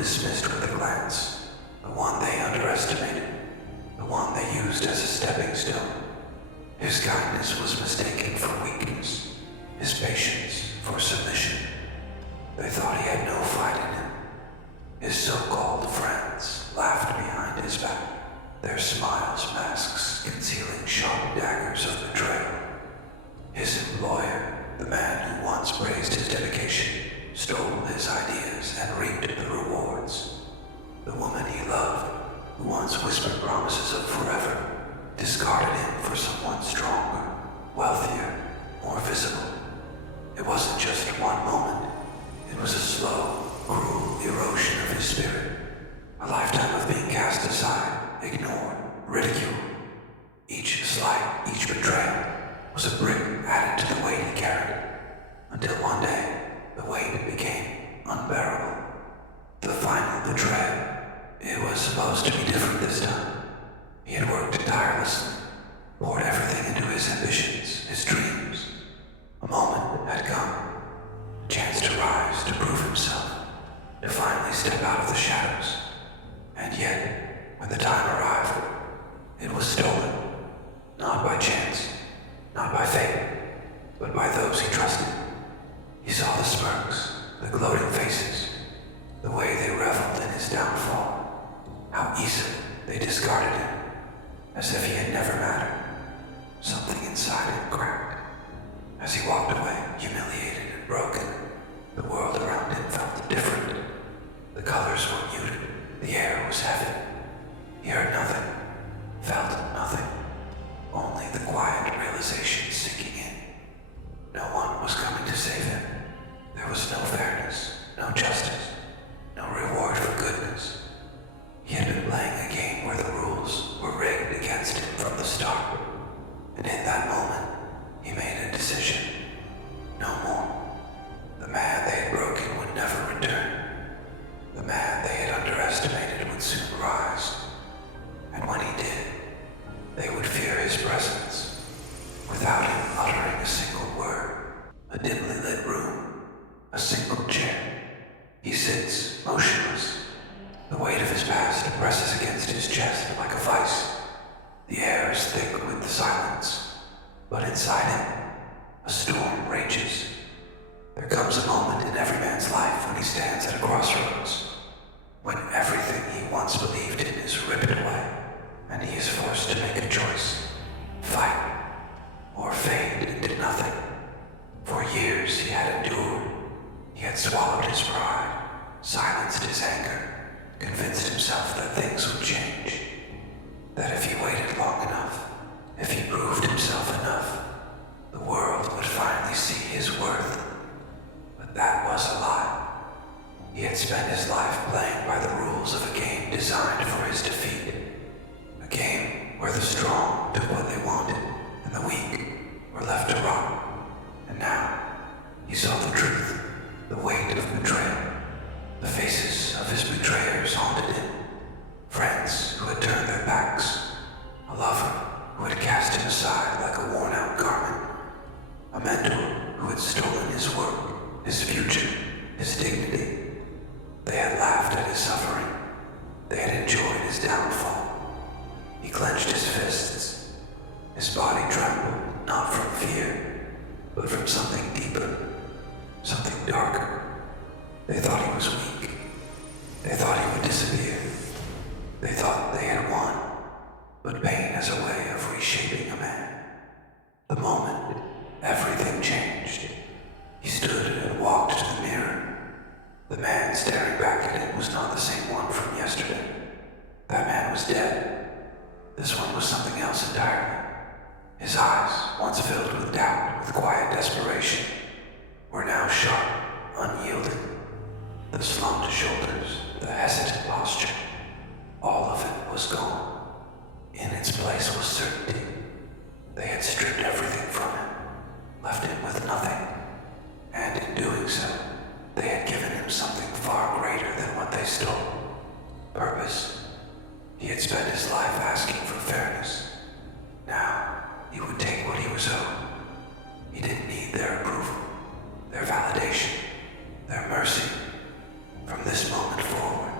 dismissed with a glance, the one they underestimated, the one they used as a stepping stone. His kindness was mistaken for weakness, his patience for submission. They thought he had no fight in him. His so-called friends laughed behind his back, their smiles masks concealing sharp daggers of betrayal. His employer, the man who once praised his dedication, stole his ideas and reaped the rewards. The woman he loved, who once whispered promises of forever, discarded him for someone stronger, wealthier, more visible. It wasn't just one moment. It was a slow, cruel erosion of his spirit. A lifetime of being cast aside, ignored, ridiculed. Each slight, each betrayal was a brick added to the weight he carried, until one day, the weight became unbearable. The final betrayal. It was supposed to be different this time. He had worked tirelessly, poured everything into his ambitions, his dreams. A moment had come, a chance to rise, to prove himself, to finally step out of the shadows. And yet, when the time arrived, it was stolen, not by chance, not by fate, but by those he trusted. He saw the smirks, the gloating faces, the way they reveled in his downfall, how easily they discarded him, as if he had never mattered. Something inside him cracked. As he walked away, humiliated and broken, the world around him felt different. The colors were muted, the air was heavy. He heard nothing, felt nothing, only the quiet realization sinking in. No one was coming to save him. There was no fairness, no justice, no reward for goodness. He had been playing a game where the rules were rigged against him from the start. And in that moment, he made a decision. No more. The man they had broken would never return. The man they had underestimated would soon rise. And when he did, they would fear his presence. Without him uttering a single word, a dimly lit room, a single chair. He sits motionless. The weight of his past presses against his chest like a vice. The air is thick with the silence, but inside him, a storm rages. There comes a moment in every man's life when he stands at a crossroads, when everything he once believed in is ripped away, and he is forced to make a choice: fight or fade into nothing. For years he had endured. He had swallowed his pride, silenced his anger, convinced himself that things would change. That if he waited long enough, if he proved himself enough, the world would finally see his worth. But that was a lie. He had spent his life playing by the rules of a game designed for his defeat. A game where the strong took what they wanted and the weak were left to rot. And now, he saw the truth, the weight of betrayal. The faces of his betrayers haunted him. Friends who had turned their backs. A lover who had cast him aside like a worn-out garment. A mentor who had stolen his work, his future, his dignity. They had laughed at his suffering. They had enjoyed his downfall. He clenched his fists. His body trembled, not from fear, but from something deeper, something darker. They thought he was weak. They thought he would disappear. They thought they had won. But pain has a way of reshaping a man. The moment, everything changed. He stood and walked to the mirror. The man staring back at him was not the same one from yesterday. That man was dead. This one was something else entirely. His eyes, once filled with doubt, with quiet desperation, were now sharp, unyielding. The slumped shoulders, the hesitant posture, all of it was gone. In its place was certainty. They had stripped everything from him, left him with nothing, and in doing so, they had given him something far greater than what they stole. Purpose. He had spent his life asking for fairness. Now, he would take what he was owed. He didn't need their approval, their validation, their mercy. From this moment forward,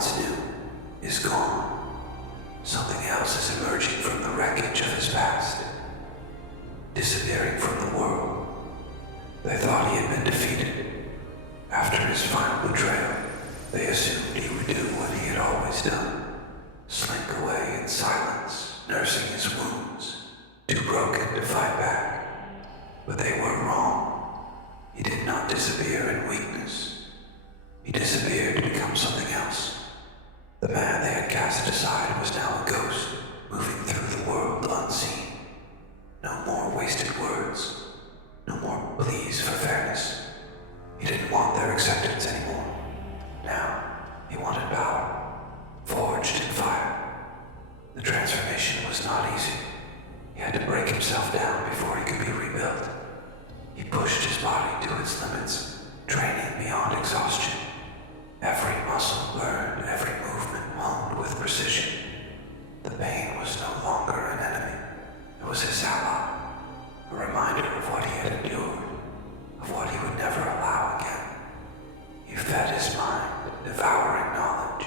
once knew is gone. Something else is emerging from the wreckage of his past, disappearing from the world. They thought he had been defeated. After his final betrayal, they assumed he would do what he had always done, slink away in silence, nursing his wounds, too broken to fight back. But they were wrong. He did not disappear in weakness. He disappeared to become something else. The man they had cast aside was now a ghost, moving through the world unseen. No more wasted words. No more pleas for fairness. He didn't want their acceptance anymore. Now, he wanted power, forged in fire. The transformation was not easy. He had to break himself down before he could be rebuilt. He pushed his body to its limits, training beyond exhaustion. Every muscle burned, every movement honed with precision. The pain was no longer an enemy. It was his ally, a reminder of what he had endured, of what he would never allow again. He fed his mind, devouring knowledge.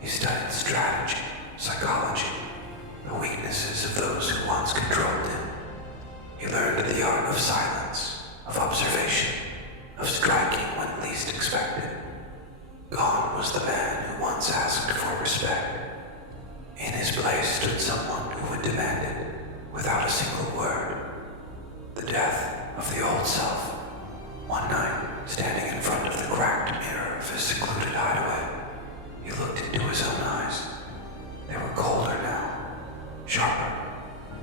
He studied strategy, psychology, the weaknesses of those who once controlled him. He learned the art of silence, of observation, of striking when least expected. Gone was the man who once asked for respect. In his place stood someone who would demand it, without a single word. The death of the old self. One night, standing in front of the cracked mirror of his secluded hideaway, he looked into his own eyes. They were colder now, sharper.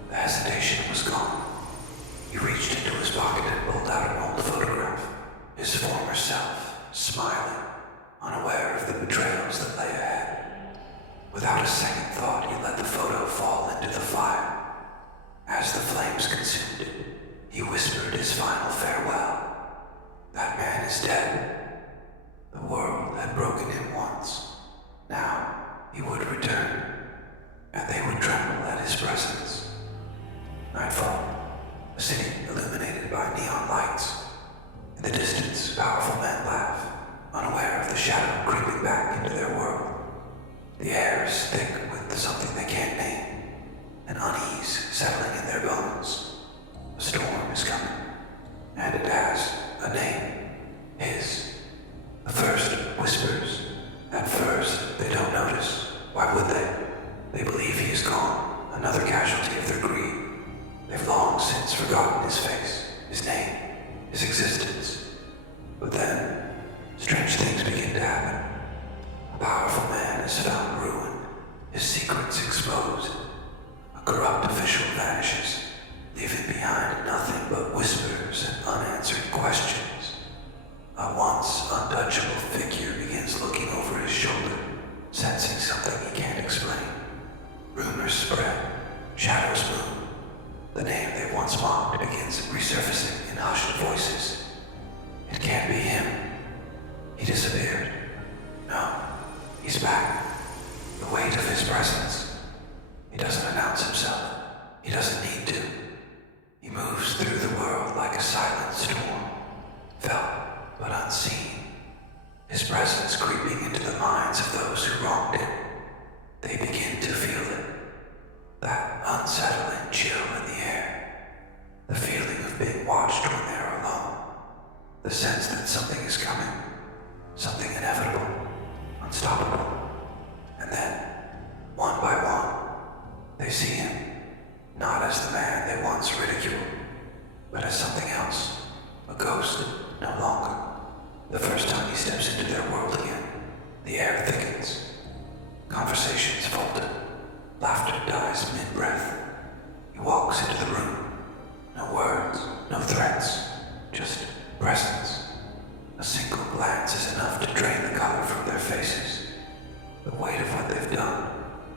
The hesitation was gone. He reached into his pocket and pulled out an old photograph, his former self, smiling, unaware of the betrayals that lay ahead. Without a second thought, he let the photo fall into the fire. As the flames consumed it, he whispered his final farewell. That man is dead. The world had broken him once. Now he would return, and they would tremble at his presence. Nightfall, a city illuminated by neon lights. In the distance, powerful men laugh, unaware of the shadow creeping back into their world. The air is thick with something they can't name, an unease settling in their bones. A storm is coming, and it has a name, his. The first whispers. At first, they don't notice. Why would they? They believe he is gone, another casualty of their greed. They've long since forgotten his face, his name, his existence. But then, strange things begin to happen. A powerful man is found ruined, his secrets exposed. A corrupt official vanishes, leaving behind nothing but whispers and unanswered questions. A once untouchable figure begins looking over his shoulder, sensing something he can't explain. Rumors spread, shadows move. The name they once mocked begins resurfacing in hushed voices. It can't be him. He disappeared. No, he's back. The weight of his presence. He doesn't announce himself. He doesn't need to. He moves through the world like a silent storm, felt but unseen. His presence creeping into the minds of those who wronged him. They begin to feel it. That unsettling chill in the air. The feeling of being watched when they're alone. The sense that something is coming. Something inevitable, unstoppable. And then, one by one, they see him, not as the man they once ridiculed, but as something else, a ghost, no longer. The first time he steps into their world again, the air thickens. Conversations falter, laughter dies mid-breath. He walks into the room, no words, no threats, just presence. A single glance is enough to drain the color from their faces. The weight of what they've done,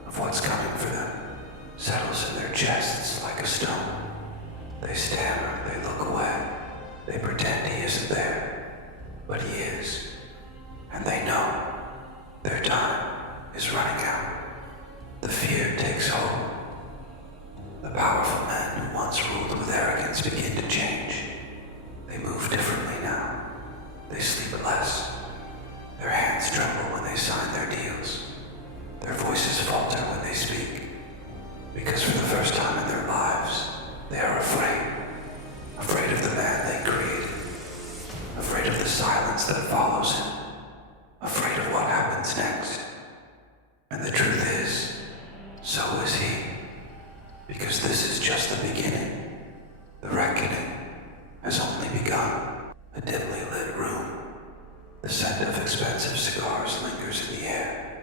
of what's coming for them, settles in their chests like a stone. They stammer, they look away, they pretend he isn't there, but he is. And they know their time is running out. The fear takes hold. The powerful men who once ruled with arrogance begin to change. They move differently now. They sleep less. Their hands tremble when they sign their deals. Because for the first time in their lives, they are afraid. Afraid of the man they created. Afraid of the silence that follows him. Afraid of what happens next. And the truth is, so is he. Because this is just the beginning. The reckoning has only begun. A dimly lit room. The scent of expensive cigars lingers in the air.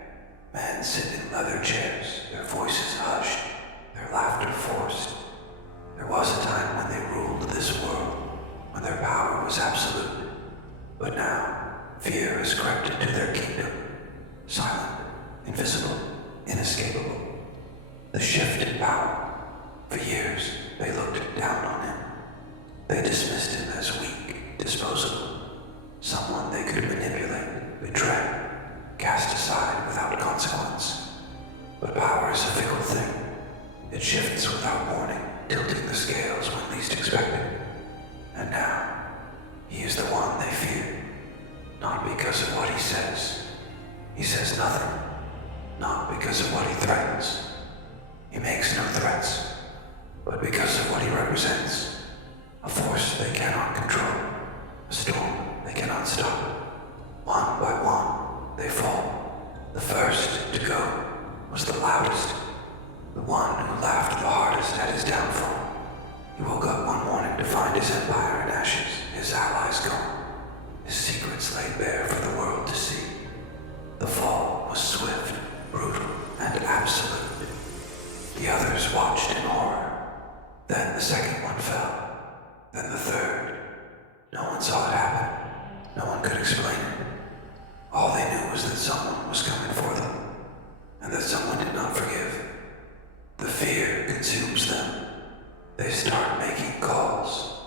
Men sit in leather chairs, their voices hushed, their laughter forced. There was a time when they ruled this world, when their power was absolute. But now, fear has crept into their kingdom. Silent, invisible, inescapable. The shift in power. For years, they looked down on him. They dismissed him as weak, disposable. Someone they could manipulate, betray, cast aside without consequence. But power is a fickle thing. It shifts without warning, tilting the scales when least expected. And now, he is the one they fear. Not because of what he says. He says nothing. Not because of what he threatens. He makes no threats. But because of what he represents. A force they cannot control. A storm they cannot stop. One by one, they fall. The first to go was the loudest. The one who laughed the hardest at his downfall. He woke up one morning to find his empire in ashes, his allies gone, his secrets laid bare for the world to see. The fall was swift, brutal, and absolute. The others watched in horror. Then the second one fell. Then the third. No one saw it happen. No one could explain it. All they knew was that someone was coming for them, and that someone did not forgive. The fear consumes them. They start making calls,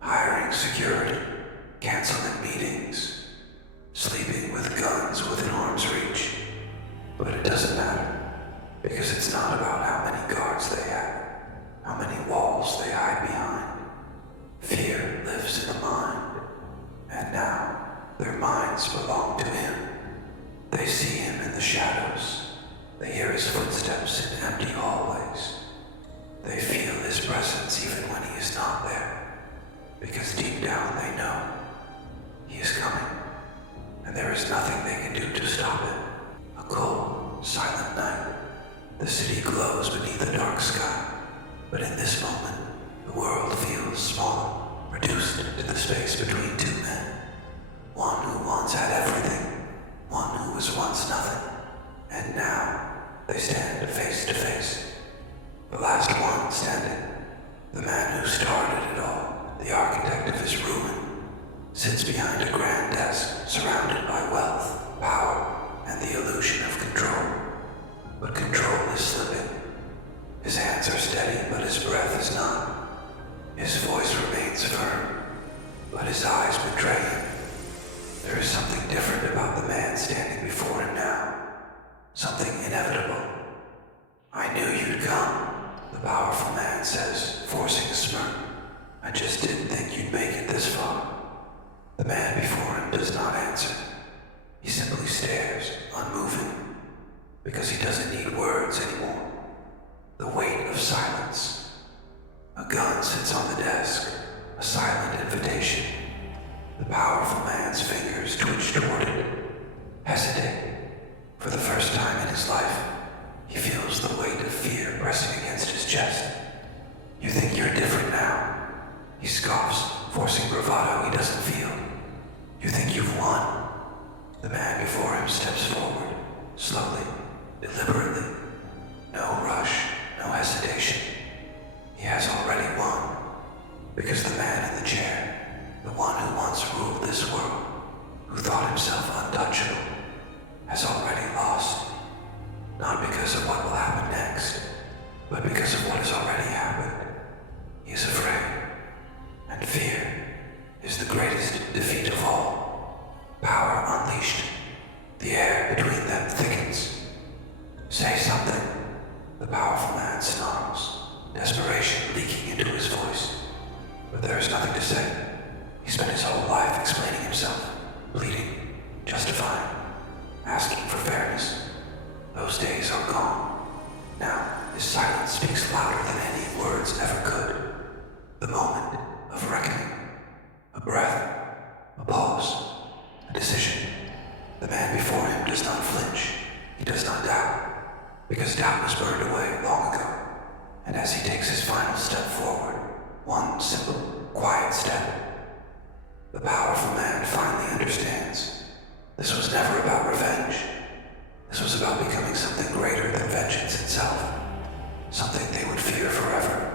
hiring security, canceling meetings, sleeping with guns within arm's reach. But it doesn't matter, because it's not about how many guards they have, how many walls they hide behind. Fear lives in the mind, and now their minds belong to him. They see him in the shadows. They hear his footsteps in empty hallways. They feel his presence even when he is not there, because deep down they know he is coming, and there is nothing they can do to stop him. A cold, silent night. The city glows beneath a dark sky, but in this moment, the world feels small, reduced to the space between two men. One who once had everything, one who was once nothing, and now they stand face to face. The last one standing, the man who started it all, the architect of his ruin, sits behind a grand desk surrounded by wealth, power, and the illusion of control. But control is slipping. His hands are steady, but his breath is not. His voice remains firm, but his eyes betray him. There is something different about the man standing before him now. Something inevitable. I knew you'd come, the powerful man says, forcing a smirk. I just didn't think you'd make it this far. The man before him does not answer. He simply stares, unmoving, because he doesn't need words anymore. The weight of silence. A gun sits on the desk, a silent invitation. The powerful man's fingers twitch toward it, hesitate. For the first time in his life, he feels the weight of fear pressing against his chest. You think you're different now? He scoffs, forcing bravado he doesn't feel. You think you've won? The man before him steps forward, slowly, deliberately. No rush, no hesitation. He has already won, because the man in the chair, the one who once ruled this world, who thought himself untouchable, has already lost. Not because of what will happen next, but because of what has already happened. He is afraid, and fear is the greatest defeat of all. Power unleashed, the air between them thickens. Say something, the powerful man snarls, desperation leaking into his voice. But there is nothing to say. He spent his whole life explaining himself, pleading, justifying, asking for fairness. Those days are gone. Now, his silence speaks louder than any words ever could. The moment of reckoning. A breath, a pause, a decision. The man before him does not flinch. He does not doubt, because doubt was burned away long ago. And as he takes his final step forward, one simple, quiet step, the powerful man finally understands. This was never about revenge. This was about becoming something greater than vengeance itself. Something they would fear forever.